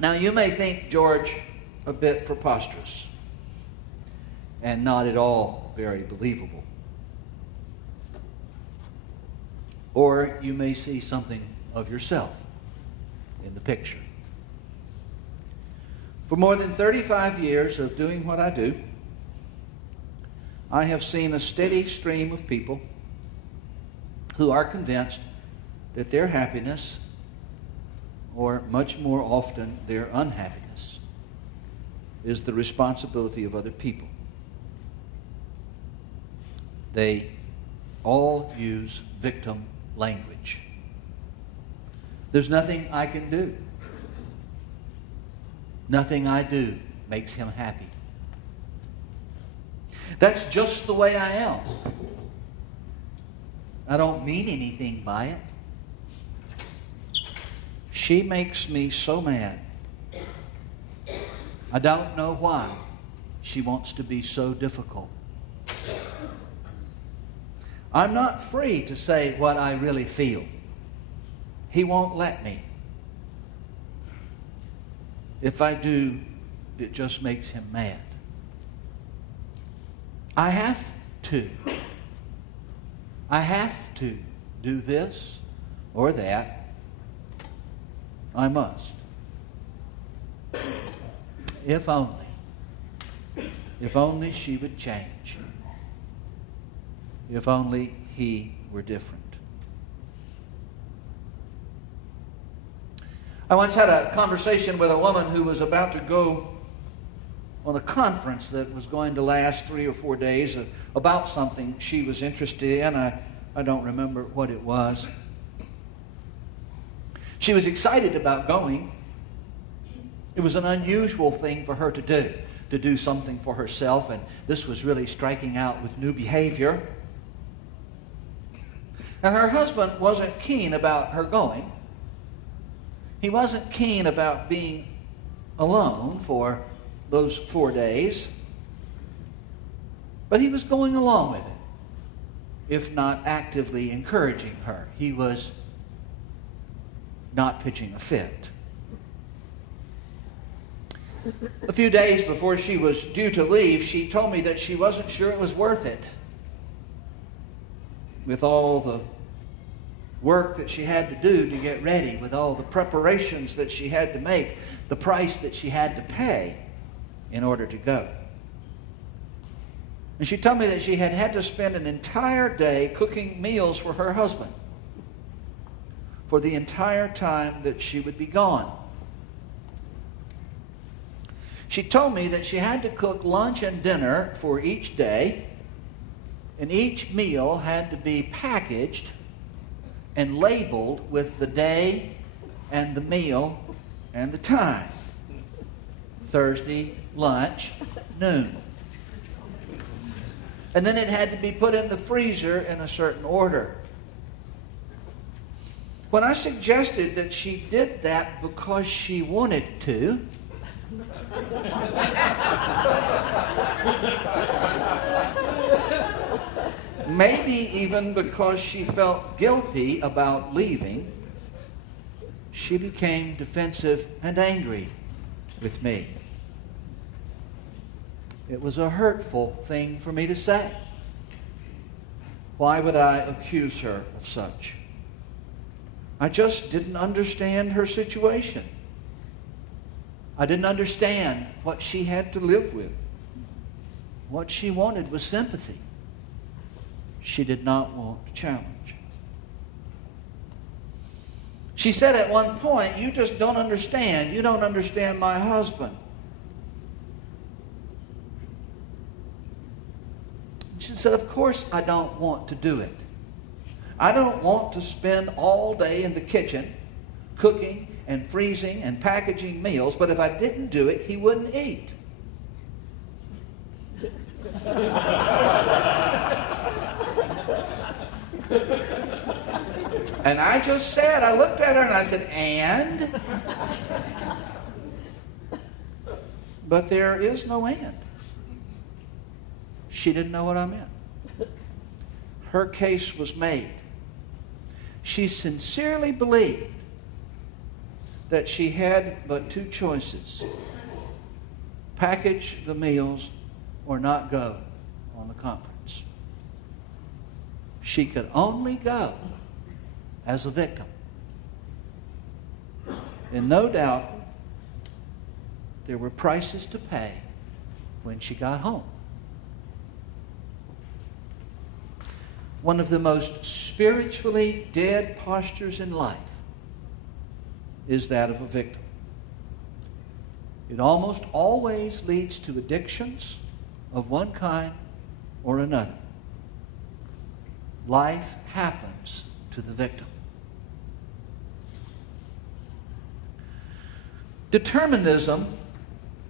Now, you may think George a bit preposterous and not at all very believable. Or you may see something of yourself in the picture. For more than 35 years of doing what I do, I have seen a steady stream of people who are convinced that their happiness, or much more often their unhappiness, is the responsibility of other people. They all use victim language. There's nothing I can do. Nothing I do makes him happy. That's just the way I am. I don't mean anything by it. She makes me so mad. I don't know why she wants to be so difficult. I'm not free to say what I really feel. He won't let me. If I do, it just makes him mad. I have to do this or that. I must. If only she would change. If only he were different. I once had a conversation with a woman who was about to go on a conference that was going to last 3 or 4 days about something she was interested in. I don't remember what it was. She was excited about going. It was an unusual thing for her to do something for herself, and this was really striking out with new behavior. And her husband wasn't keen about her going. He wasn't keen about being alone for those 4 days. But he was going along with it, if not actively encouraging her. He was not pitching a fit. A few days before she was due to leave, she told me that she wasn't sure it was worth it. With all the work that she had to do to get ready, with all the preparations that she had to make, the price that she had to pay in order to go. And she told me that she had to spend an entire day cooking meals for her husband for the entire time that she would be gone. She told me that she had to cook lunch and dinner for each day, and each meal had to be packaged and labeled with the day and the meal and the time. Thursday, lunch, noon. And then it had to be put in the freezer in a certain order. When I suggested that she did that because she wanted to, maybe even because she felt guilty about leaving, she became defensive and angry with me. It was a hurtful thing for me to say. Why would I accuse her of such? I just didn't understand her situation. I didn't understand what she had to live with. What she wanted was sympathy. She did not want to challenge. She said at one point, "You just don't understand. You don't understand my husband." She said, "Of course I don't want to do it. I don't want to spend all day in the kitchen cooking and freezing and packaging meals, but if I didn't do it, he wouldn't eat." And I just said, I looked at her and I said, "And?" But there is no and. She didn't know what I meant. Her case was made. She sincerely believed that she had but two choices: package the meals or not go on the conference. She could only go as a victim. And no doubt there were prices to pay when she got home. One of the most spiritually dead postures in life is that of a victim. It almost always leads to addictions of one kind or another. Life happens to the victim. Determinism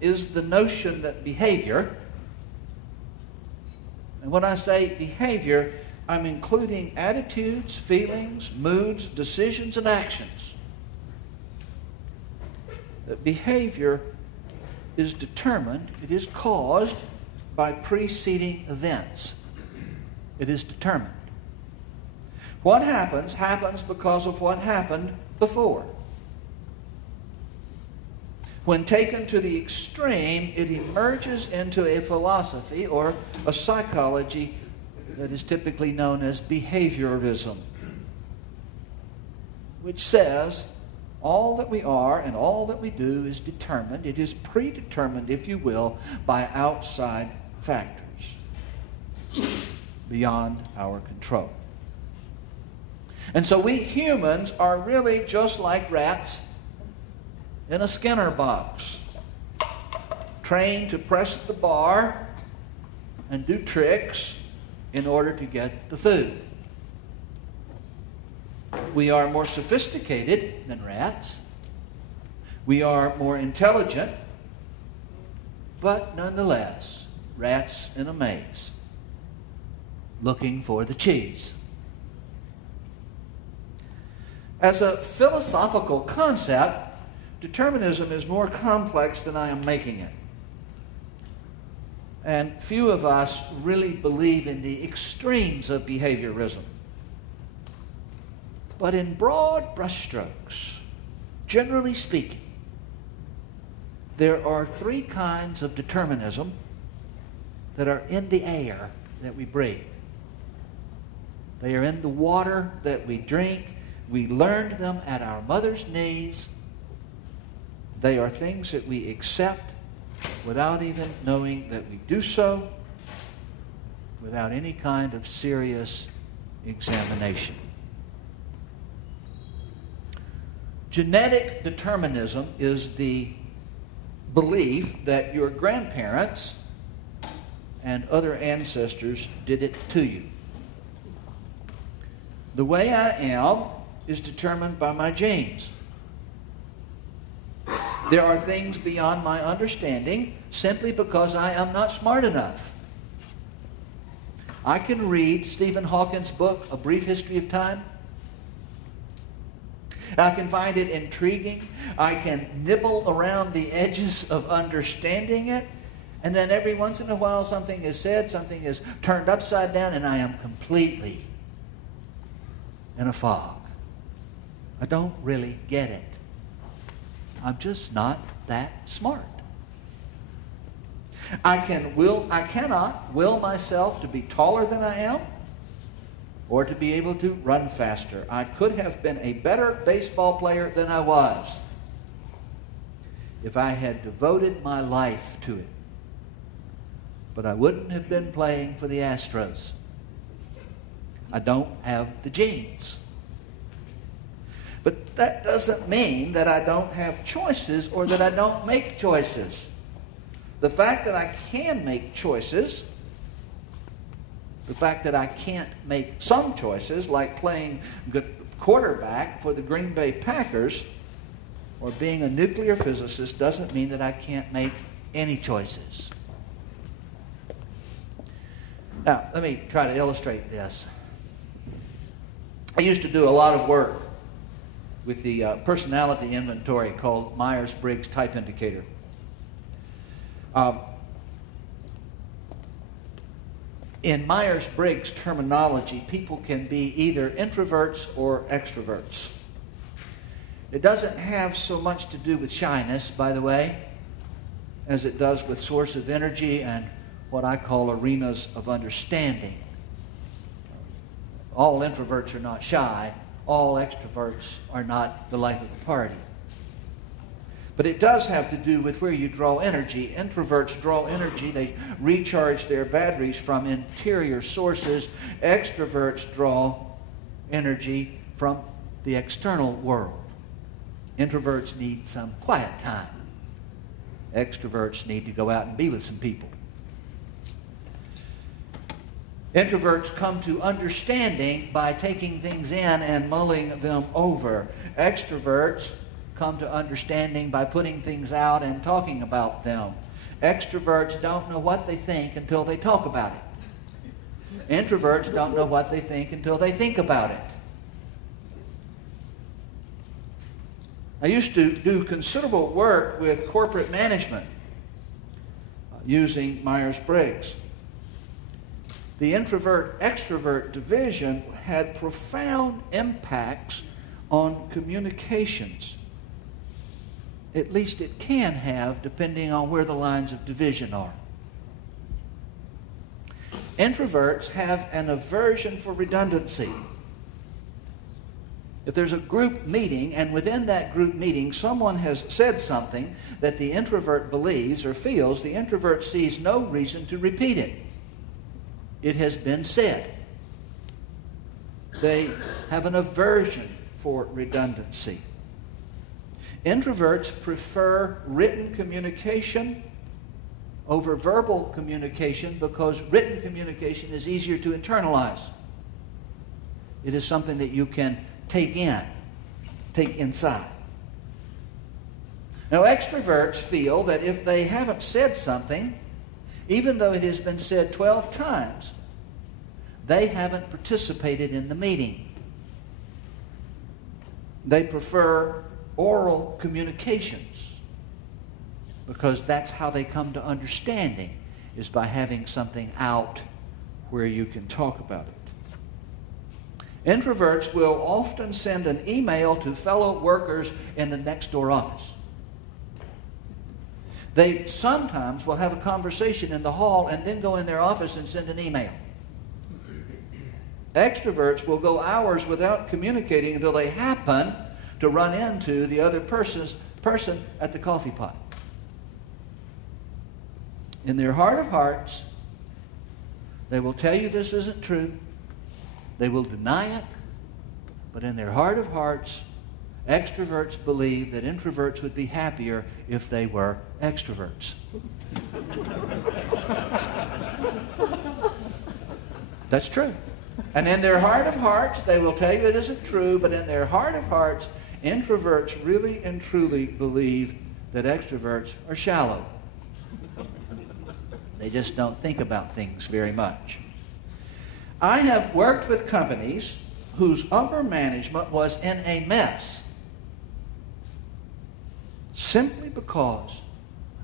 is the notion that behavior, and when I say behavior, I'm including attitudes, feelings, moods, decisions, and actions. That behavior is determined, it is caused by preceding events. It is determined. What happens because of what happened before. When taken to the extreme, it emerges into a philosophy or a psychology that is typically known as behaviorism, which says all that we are and all that we do is determined. It is predetermined, if you will, by outside factors beyond our control. And so we humans are really just like rats in a Skinner box, trained to press the bar and do tricks in order to get the food. We are more sophisticated than rats. We are more intelligent, but nonetheless, rats in a maze, looking for the cheese. As a philosophical concept, determinism is more complex than I am making it. And few of us really believe in the extremes of behaviorism. But in broad brushstrokes, generally speaking, there are three kinds of determinism that are in the air that we breathe. They are in the water that we drink. We learned them at our mother's knees. They are things that we accept without even knowing that we do so, without any kind of serious examination. Genetic determinism is the belief that your grandparents and other ancestors did it to you. The way I am is determined by my genes. There are things beyond my understanding simply because I am not smart enough. I can read Stephen Hawking's book, A Brief History of Time. I can find it intriguing. I can nibble around the edges of understanding it. And then every once in a while something is said, something is turned upside down, and I am completely in a fog. I don't really get it. I'm just not that smart. I cannot will myself to be taller than I am or to be able to run faster. I could have been a better baseball player than I was if I had devoted my life to it. But I wouldn't have been playing for the Astros. I don't have the genes. But that doesn't mean that I don't have choices or that I don't make choices. The fact that I can make choices, the fact that I can't make some choices, like playing quarterback for the Green Bay Packers or being a nuclear physicist, doesn't mean that I can't make any choices. Now, let me try to illustrate this. I used to do a lot of work with the personality inventory called Myers-Briggs Type Indicator. In Myers-Briggs terminology, people can be either introverts or extroverts. It doesn't have so much to do with shyness, by the way, as it does with source of energy and what I call arenas of understanding. All introverts are not shy. All extroverts are not the life of the party. But it does have to do with where you draw energy. Introverts draw energy. They recharge their batteries from interior sources. Extroverts draw energy from the external world. Introverts need some quiet time. Extroverts need to go out and be with some people. Introverts come to understanding by taking things in and mulling them over. Extroverts come to understanding by putting things out and talking about them. Extroverts don't know what they think until they talk about it. Introverts don't know what they think until they think about it. I used to do considerable work with corporate management using Myers-Briggs. The introvert-extrovert division had profound impacts on communications. At least it can have, depending on where the lines of division are. Introverts have an aversion for redundancy. If there's a group meeting, and within that group meeting someone has said something that the introvert believes or feels, the introvert sees no reason to repeat it. It has been said. They have an aversion for redundancy. Introverts prefer written communication over verbal communication because written communication is easier to internalize. It is something that you can take inside. Now, extroverts feel that if they haven't said something, even though it has been said 12 times, they haven't participated in the meeting. They prefer oral communications because that's how they come to understanding, is by having something out where you can talk about it. Introverts will often send an email to fellow workers in the next door office. They sometimes will have a conversation in the hall and then go in their office and send an email. Extroverts will go hours without communicating until they happen to run into the other person at the coffee pot. In their heart of hearts, they will tell you this isn't true. They will deny it. But in their heart of hearts, extroverts believe that introverts would be happier if they were extroverts. That's true. And in their heart of hearts, they will tell you it isn't true, but in their heart of hearts, introverts really and truly believe that extroverts are shallow. They just don't think about things very much. I have worked with companies whose upper management was in a mess simply because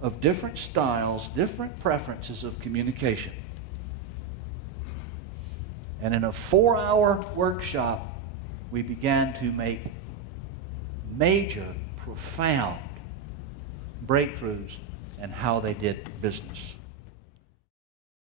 of different styles, different preferences of communication. And in a 4-hour workshop, we began to make major, profound breakthroughs in how they did business.